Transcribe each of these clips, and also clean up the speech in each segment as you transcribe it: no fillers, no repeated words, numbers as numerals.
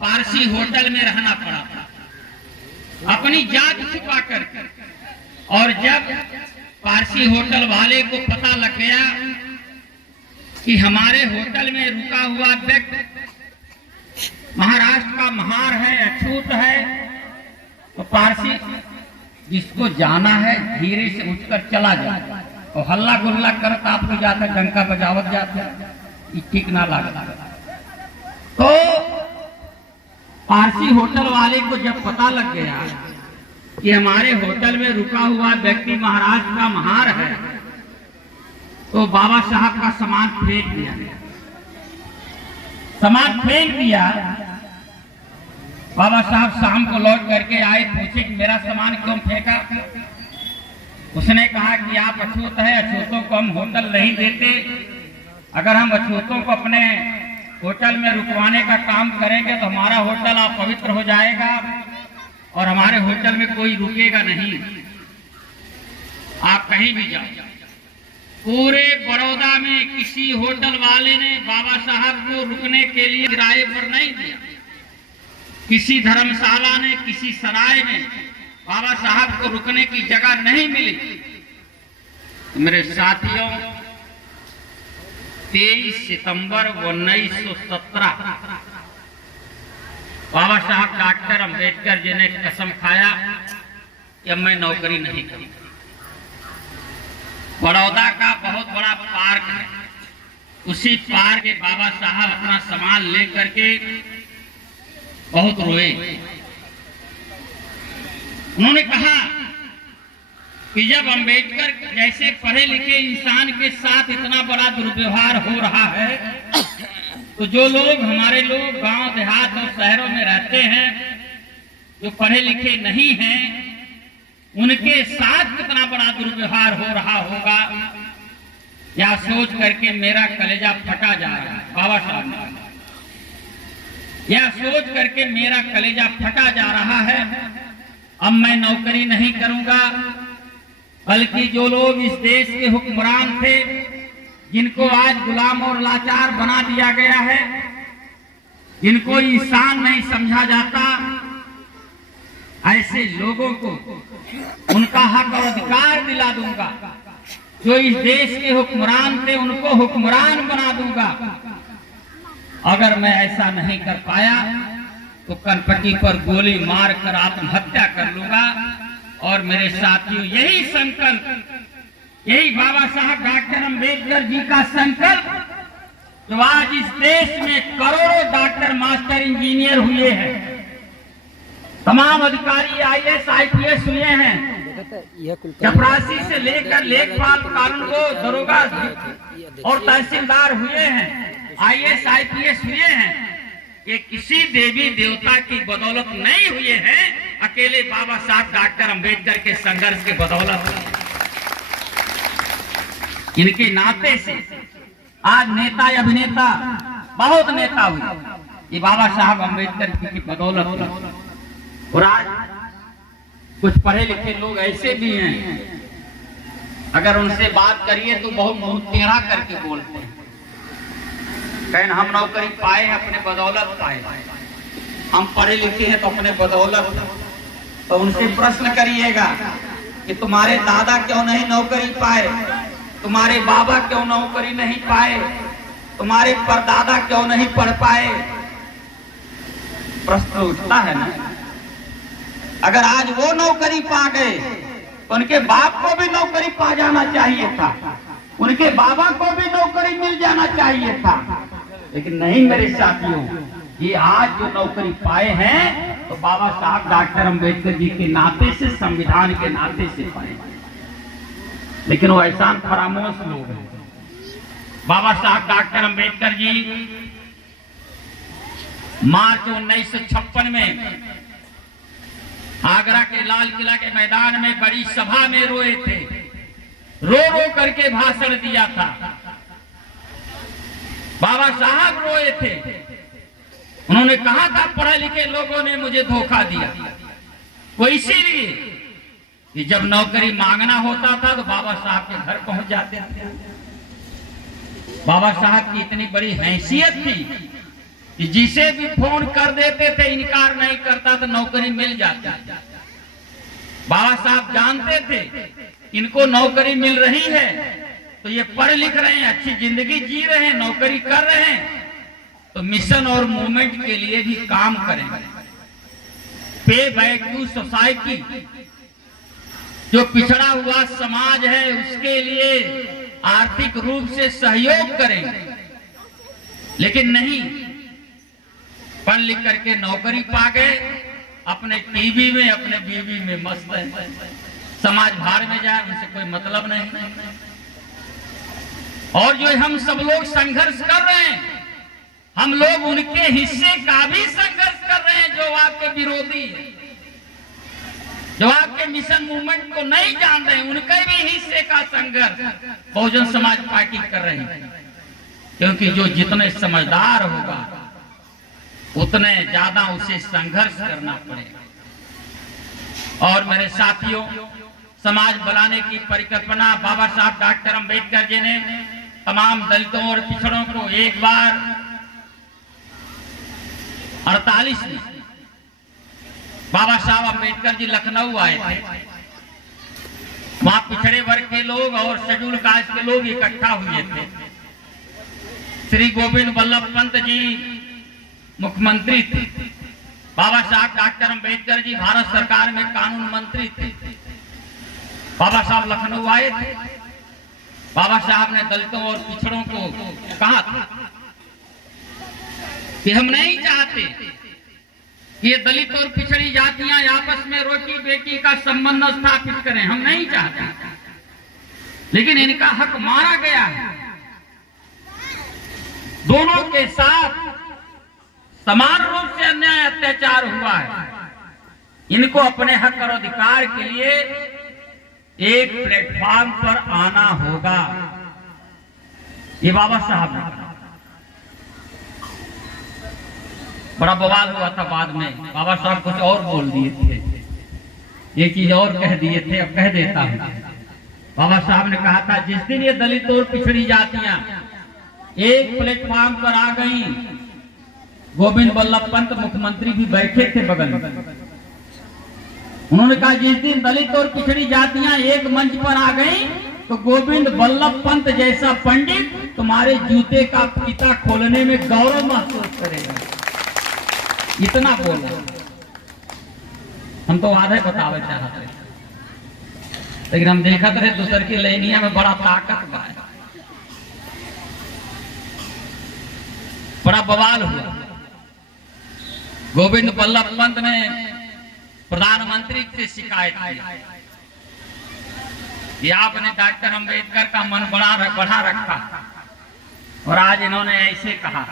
Parsi hotel में रहना पड़ा अपनी जात छुपा कर। और जब पारसी होटल वाले को पता लग गया कि हमारे होटल में रुका हुआ व्यक्ति महाराष्ट्र का महार है, अछूत है, तो पारसी जिसको जाना है धीरे से उठकर चला जाए और हल्ला गुल्ला करता आप लोग जाता डंका बजावत जाते, ठीक ना लगता। तो पारसी होटल वाले को जब पता लग गया कि हमारे होटल में रुका हुआ व्यक्ति महाराष्ट्र का महार है, तो बाबा साहब का सामान फेंक दिया। सामान फेंक दिया। बाबा साहब शाम को लौट करके आए, पूछे कि मेरा सामान क्यों फेंका। उसने कहा कि आप अछूत है, अछूतों को हम होटल नहीं देते। अगर हम अछूतों को अपने होटल में रुकवाने का काम करेंगे तो हमारा होटल अपवित्र हो जाएगा और हमारे होटल में कोई रुकेगा नहीं। आप कहीं भी जाओ, पूरे बड़ौदा में किसी होटल वाले ने बाबा साहब को रुकने के लिए किराए पर नहीं दिया। किसी धर्मशाला ने, किसी सराय ने बाबा साहब को रुकने की जगह नहीं मिली। मेरे साथियों, 23 सितंबर 1917 बाबा साहब डॉक्टर अंबेडकर जी ने कसम खाया कि अब मैं नौकरी नहीं करूंगा। बड़ौदा का बहुत बड़ा पार्क है, उसी पार्क में बाबा साहब अपना सामान लेकर के बहुत रोए। उन्होंने कहा कि जब अंबेडकर जैसे पढ़े लिखे इंसान के साथ इतना बड़ा दुर्व्यवहार हो रहा है, तो जो लोग हमारे लोग गांव देहात और शहरों में रहते हैं, जो पढ़े लिखे नहीं हैं, उनके साथ कितना बड़ा दुर्व्यवहार हो रहा होगा, या सोच करके मेरा कलेजा फटा जा रहा है। बाबा साहब ने यह सोच करके मेरा कलेजा फटा जा रहा है। अब मैं नौकरी नहीं करूंगा, बल्कि जो लोग इस देश के हुक्मरान थे, जिनको आज गुलाम और लाचार बना दिया गया है, जिनको इंसान नहीं समझा जाता, ऐसे लोगों को उनका हक और अधिकार दिला दूंगा। जो इस देश के हुक्मरान थे उनको हुक्मरान बना दूंगा। अगर मैं ऐसा नहीं कर पाया तो कनपटी पर गोली मारकर आत्महत्या कर लूंगा। और मेरे साथियों, यही संकल्प, यही बाबा साहब डॉक्टर अंबेडकर जी का संकल्प, जो आज इस देश में करोड़ों डॉक्टर, मास्टर, इंजीनियर हुए हैं, तमाम अधिकारी IAS IPS हुए हैं, चपरासी से लेकर लेखपाल, कानून को दरोगा और तहसीलदार हुए हैं, IAS IPS हुए हैं। ये किसी देवी देवता की बदौलत नहीं हुए हैं, अकेले बाबा साहब डॉक्टर अंबेडकर के संघर्ष के बदौलत। इनके नाते से आज नेता अभिनेता बहुत नेता हुए, ये बाबा साहब अंबेडकर की बदौलत। और आज कुछ पढ़े लिखे लोग ऐसे भी हैं, अगर उनसे बात करिए तो बहुत मुंह टेढ़ा करके बोलते हैं, कहें हम नौकरी पाए हैं अपने बदौलत पाए, हम पढ़े लिखे हैं तो अपने बदौलत। तो उनसे प्रश्न करिएगा कि तुम्हारे दादा क्यों नहीं नौकरी पाए, तुम्हारे बाबा क्यों नौकरी नहीं पाए, तुम्हारे परदादा क्यों नहीं पढ़ पाए। प्रश्न उठता है ना। अगर आज वो नौकरी पा गए तो उनके बाप को भी नौकरी पा जाना चाहिए था, उनके बाबा को भी नौकरी मिल जाना चाहिए था, लेकिन नहीं मेरे साथियों। ये आज जो नौकरी पाए हैं तो बाबा साहब डॉक्टर अंबेडकर जी के नाते से, संविधान के नाते से पाए। लेकिन वो एहसान फरामोश लोग हैं। बाबा साहब डॉक्टर अंबेडकर जी मार्च 1956 में आगरा के लाल किला के मैदान में बड़ी सभा में रोए थे, रो रो करके भाषण दिया था। बाबा साहब रोए थे। उन्होंने कहा था पढ़े लिखे लोगों ने मुझे धोखा दिया। वो इसीलिए कि जब नौकरी मांगना होता था तो बाबा साहब के घर पहुंच जाते थे। बाबा साहब की इतनी बड़ी हैसियत थी कि जिसे भी फोन कर देते थे इनकार नहीं करता तो नौकरी मिल जाती। बाबा साहब जानते थे इनको नौकरी मिल रही है तो ये पढ़ लिख रहे हैं, अच्छी जिंदगी जी रहे हैं, नौकरी कर रहे हैं, तो मिशन और मूवमेंट के लिए भी काम करेंगे। पे बैक टू सोसाइटी, जो पिछड़ा हुआ समाज है उसके लिए आर्थिक रूप से सहयोग करेंगे। लेकिन नहीं, पढ़ लिख करके नौकरी पा गए, अपने टीवी में अपने बीवी में मस्त है, समाज भार में जाए उनसे कोई मतलब नहीं। और जो हम सब लोग संघर्ष कर रहे हैं, हम लोग उनके हिस्से का भी संघर्ष कर रहे हैं जो आपके विरोधी है, जो आपके मिशन मूवमेंट को नहीं जान रहे हैं, उनके भी हिस्से का संघर्ष बहुजन समाज पार्टी कर रहे हैं। क्योंकि जो जितने समझदार होगा उतने ज्यादा उसे संघर्ष करना पड़ेगा। और मेरे साथियों, समाज बनाने की परिकल्पना बाबा साहब डॉक्टर अंबेडकर जी ने तमाम दलितों और पिछड़ों को एक बार 48 में बाबा साहब अंबेडकर जी लखनऊ आए थे। वहां पिछड़े वर्ग के लोग और शेड्यूल कास्ट के लोग इकट्ठा हुए थे। श्री गोविंद वल्लभ पंत जी मुख्यमंत्री थे, बाबा साहब डॉक्टर अंबेडकर जी भारत सरकार में कानून मंत्री थे। बाबा साहब लखनऊ आए थे। बाबा साहब ने दलितों और पिछड़ों को कहा था कि हम नहीं चाहते कि ये दलित और पिछड़ी जातियां आपस में रोटी बेटी का संबंध स्थापित करें, हम नहीं चाहते, लेकिन इनका हक मारा गया है। दोनों के साथ समान रूप से अन्याय अत्याचार हुआ है। इनको अपने हक और अधिकार के लिए एक प्लेटफॉर्म पर आना होगा। ये बाबा साहब ने बड़ा बवाल हुआ था। बाद में बाबा साहब कुछ और बोल दिए थे, ये चीज और कह दिए थे, अब कह देता हूं। बाबा साहब ने कहा था जिस दिन ये दलित और पिछड़ी जातियां एक प्लेटफॉर्म पर आ गई, गोविंद वल्लभ पंत मुख्यमंत्री भी बैठे थे बगल में, उन्होंने कहा जिस दिन दलित और पिछड़ी जातियां एक मंच पर आ गई तो गोविंद वल्लभ पंत जैसा पंडित तुम्हारे जूते का फीता खोलने में गौरव महसूस करेगा। इतना बोला। हम तो आधे बतावे चाहते, लेकिन हम देखते रहे दूसर की लैनिया में बड़ा ताकत है, बड़ा बवाल हुआ। गोविंद वल्लभ पंत ने प्रधानमंत्री से शिकायत की कि आपने डॉक्टर अंबेडकर का मन बढ़ा रखा और आज इन्होंने ऐसे कहा।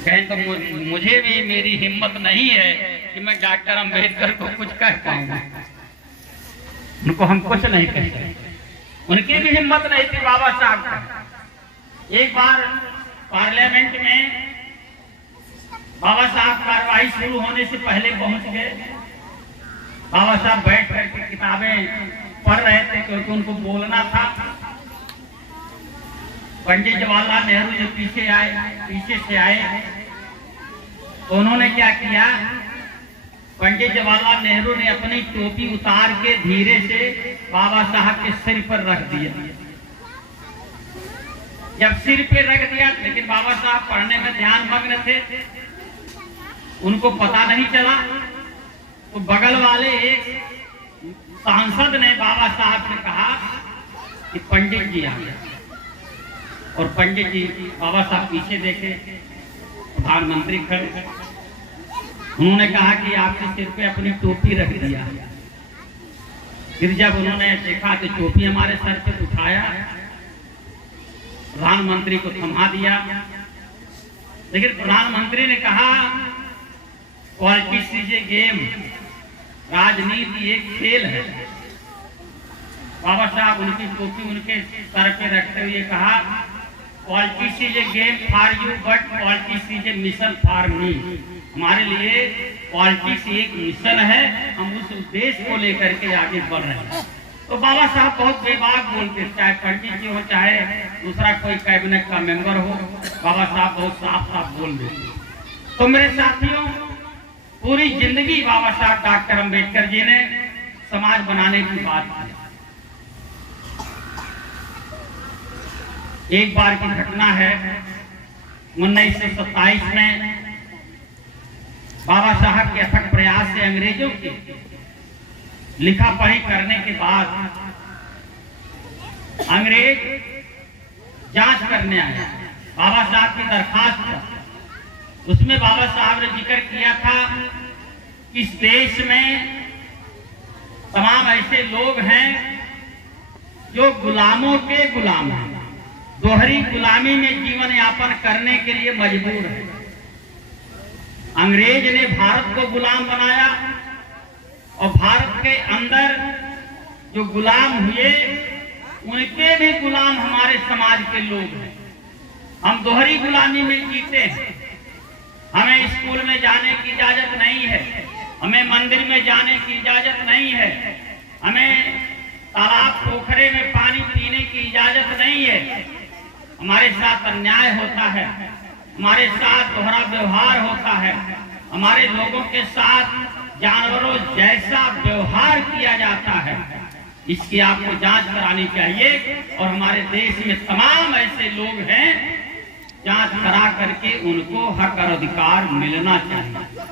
कहें तो मुझे भी मेरी हिम्मत नहीं है कि मैं डॉक्टर अंबेडकर को कुछ कह पाऊंगा, उनको हम कुछ नहीं कह सकते, उनकी भी हिम्मत नहीं थी बाबा साहब का। एक बार पार्लियामेंट में बाबा साहब कार्रवाई शुरू होने से पहले पहुंच गए। बाबा साहब बैठ करके किताबें पढ़ रहे थे क्योंकि उनको बोलना था। पंडित जवाहरलाल नेहरू जो पीछे से आए तो उन्होंने क्या किया, पंडित जवाहरलाल नेहरू ने अपनी टोपी उतार के धीरे से बाबा साहब के सिर पर रख दिया। जब सिर पे रख दिया, लेकिन बाबा साहब पढ़ने में ध्यान मग्न थे, उनको पता नहीं चला, तो बगल वाले एक सांसद ने बाबा साहब से कहा कि पंडित जी आ गए। और पंडित जी बाबा साहब पीछे देखे, प्रधानमंत्री खड़े, उन्होंने कहा कि आपके सिर पे अपनी टोपी रख दिया। फिर जब उन्होंने देखा तो टोपी हमारे सर पे उठाया, प्रधानमंत्री को थमा दिया। लेकिन प्रधानमंत्री ने कहा पॉलिटिक्स इज ए गेम, राजनीति एक खेल है। बाबा साहब उनकी टोपी उनके सर पे रखते हुए कहा politics is a game for you but politics is a mission for me. हमारे लिए पॉलिटिक्स एक मिशन है, हम उस उद्देश्य को लेकर के आगे बढ़ रहे हैं। तो बाबा साहब बहुत बेबाक बोलते, चाहे पंडित जी हो चाहे दूसरा कोई कैबिनेट का मेंबर हो, बाबा साहब बहुत साफ साफ बोल देते। तो मेरे साथियों, पूरी जिंदगी बाबा साहब डॉक्टर अंबेडकर जी ने समाज बनाने की बात की। एक बार की घटना है, 1927 में बाबा साहब के अथक प्रयास से अंग्रेजों की लिखा पढ़ी करने के बाद अंग्रेज जांच करने आए बाबा साहब की दरखास्त पर। उसमें बाबा साहब ने जिक्र किया था कि इस देश में तमाम ऐसे लोग हैं जो गुलामों के गुलाम हैं, दोहरी गुलामी में जीवन यापन करने के लिए मजबूर है। अंग्रेज ने भारत को गुलाम बनाया और भारत के अंदर जो गुलाम हुए उनके भी गुलाम हमारे समाज के लोग हैं। हम दोहरी गुलामी में जीते हैं। हमें स्कूल में जाने की इजाजत नहीं है, हमें मंदिर में जाने की इजाजत नहीं है, हमें तालाब पोखरे में पानी पीने की इजाजत नहीं है। हमारे साथ अन्याय होता है, हमारे साथ दोहरा व्यवहार होता है, हमारे लोगों के साथ जानवरों जैसा व्यवहार किया जाता है। इसकी आपको जांच करानी चाहिए और हमारे देश में तमाम ऐसे लोग हैं, जांच करा करके उनको हक और अधिकार मिलना चाहिए।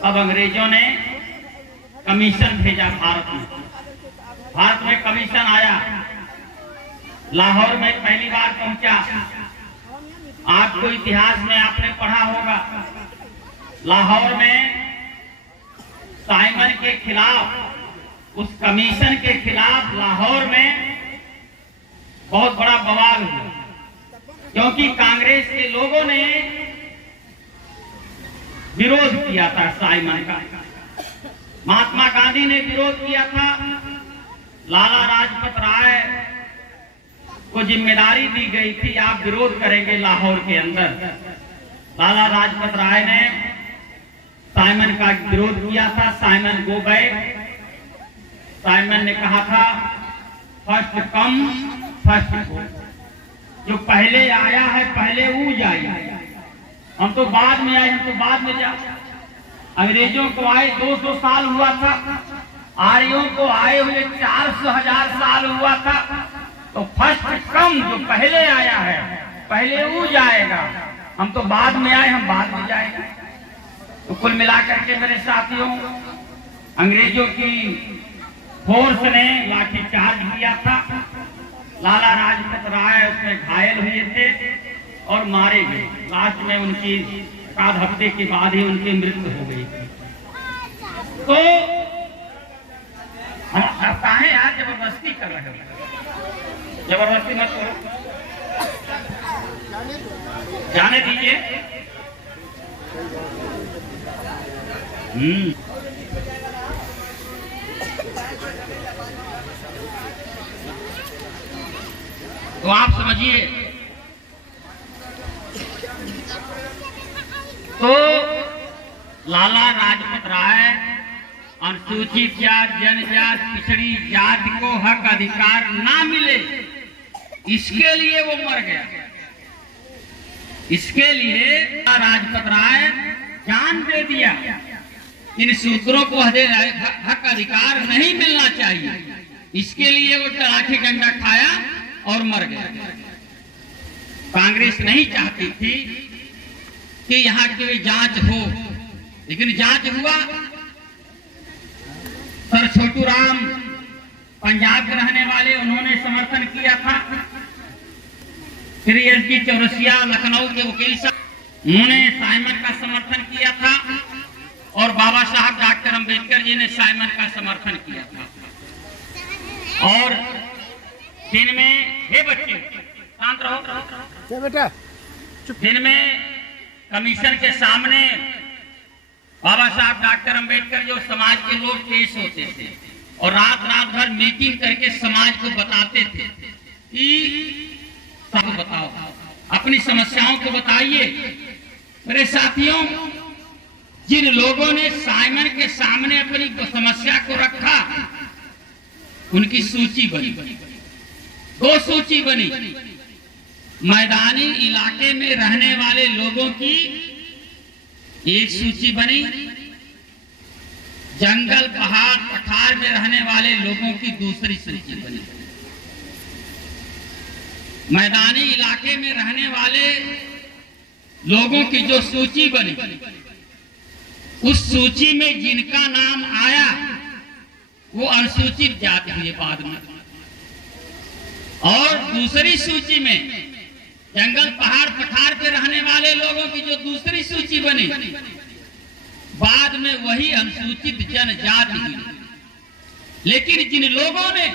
अब अंग्रेजों ने कमीशन भेजा भारत में। भारत में कमीशन आया, लाहौर में पहली बार पहुंचा। आपको इतिहास में आपने पढ़ा होगा, लाहौर में साइमन के खिलाफ, उस कमीशन के खिलाफ लाहौर में बहुत बड़ा बवाल हुआ, क्योंकि कांग्रेस के लोगों ने विरोध किया था साइमन का। महात्मा गांधी ने विरोध किया था, लाला लाजपत राय को जिम्मेदारी दी गई थी, आप विरोध करेंगे लाहौर के अंदर। लाला लाजपत राय ने साइमन का विरोध किया था। Simon go back. साइमन ने कहा था फर्स्ट कम फर्स्ट गो, जो पहले आया है पहले वो जाए, हम तो बाद में आए, हम तो बाद में जाए। अंग्रेजों को आए 200 साल हुआ था, आर्यों को आए हुए 400,000 साल हुआ था। तो फर्स्ट कम, जो पहले आया है पहले वो जाएगा, हम तो बाद में आए, हम बाद में जाएंगे। तो कुल मिलाकर के मेरे साथियों, अंग्रेजों की फोर्स ने लाठीचार्ज किया था। लाला लाजपत राय उसमें घायल हुए थे और मारे गए। लास्ट में उनकी आध हफ्ते के बाद ही उनकी मृत्यु हो गई थी। तो हम काहे यार जबरदस्ती कर रहे हो? जबरदस्ती मत करो, जाने दीजिए। तो आप समझिए, तो लाला लाजपत राय अनुसूचित जाति, जनजाति, पिछड़ी जाति को हक अधिकार ना मिले, इसके लिए वो मर गया। इसके लिए लाजपत राय जान दे दिया। इन शूद्रों को हक अधिकार नहीं मिलना चाहिए, इसके लिए वो लाठी डंडा खाया और मर गया। कांग्रेस नहीं चाहती थी कि यहाँ की जांच हो, लेकिन जांच हुआ। सर छोटू राम पंजाब के रहने वाले, उन्होंने समर्थन किया था। फिर एसडी चौरसिया लखनऊ के वकील साहब, उन्होंने साइमन का समर्थन किया था और बाबा साहब डॉक्टर अंबेडकर जी ने साइमन का समर्थन किया था। और दिन में, हे बच्चे शांत रहो बेटा, दिन में कमीशन के सामने बाबा साहब डॉक्टर अंबेडकर जो समाज के लोग पेश होते थे और रात रात भर मीटिंग करके समाज को बताते थे कि सब बताओ, अपनी समस्याओं को बताइए। मेरे साथियों, जिन लोगों ने साइमन के सामने अपनी समस्या को रखा, उनकी सूची बनी, 2 सूची बनी। मैदानी इलाके में रहने वाले लोगों की एक सूची बनी, जंगल पहाड़ पठार में रहने वाले लोगों की दूसरी सूची बनी। मैदानी इलाके में रहने वाले लोगों की जो सूची बनी, उस सूची में जिनका नाम आया वो अनुसूचित जाति हुए बाद में, और दूसरी सूची में जंगल पहाड़ पठार पे रहने वाले लोगों की जो दूसरी सूची बनी, बाद में वही अनुसूचित जनजाति हुई। लेकिन जिन लोगों ने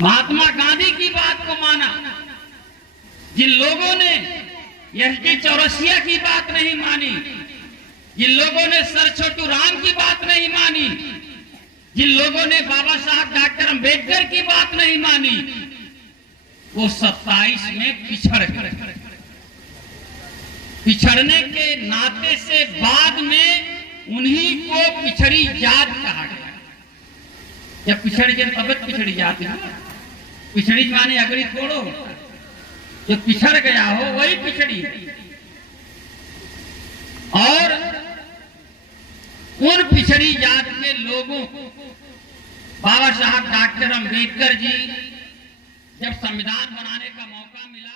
महात्मा गांधी की बात को माना, जिन लोगों ने एस.डी. चौरसिया की बात नहीं मानी, जिन लोगों ने सर छोटू राम की बात नहीं मानी, जिन लोगों ने बाबा साहब डॉक्टर अंबेडकर की बात नहीं मानी, वो 27 में पिछड़ गए। पिछड़ने के नाते से बाद में उन्हीं को पिछड़ी जात कहा गया। जब पिछड़ गए तब पिछड़ी जात है। पिछड़ी माने अगड़ी थोड़ो, जो पिछड़ गया हो वही पिछड़ी। और उन पिछड़ी जात के लोगों को बाबा साहब डॉक्टर अंबेडकर जी जब संविधान बनाने का मौका मिला,